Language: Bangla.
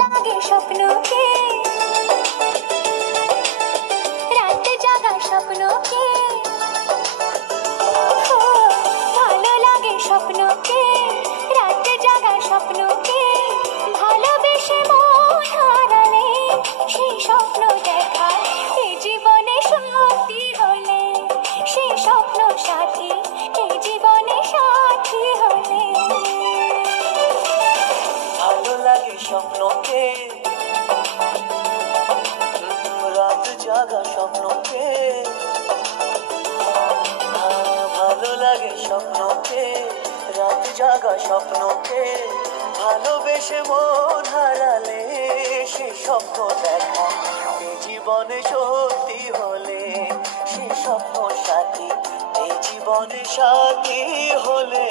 লাগে স্বপ্নকে, রাতে জাগা স্বপ্নকে, ভালো লাগে স্বপ্নকে, রাতে জাগা স্বপ্নকে, ভালোবেসে মন হারালে সেই স্বপ্ন দেখা এই জীবনে সত্যি হলে, সেই স্বপ্ন সাথী এই জীবনে সাথী হলে। ভালো লাগে স্বপ্নকে, রাত জাগা স্বপ্নকে, ভালো লাগে স্বপ্নকে, রাত জাগা স্বপ্নকে, ভালোবেসে মন হারালে সে স্বপ্ন দেখা এই জীবনে সত্যি হলে, সে স্বপ্ন সাথী এই জীবনে সাথী হলে।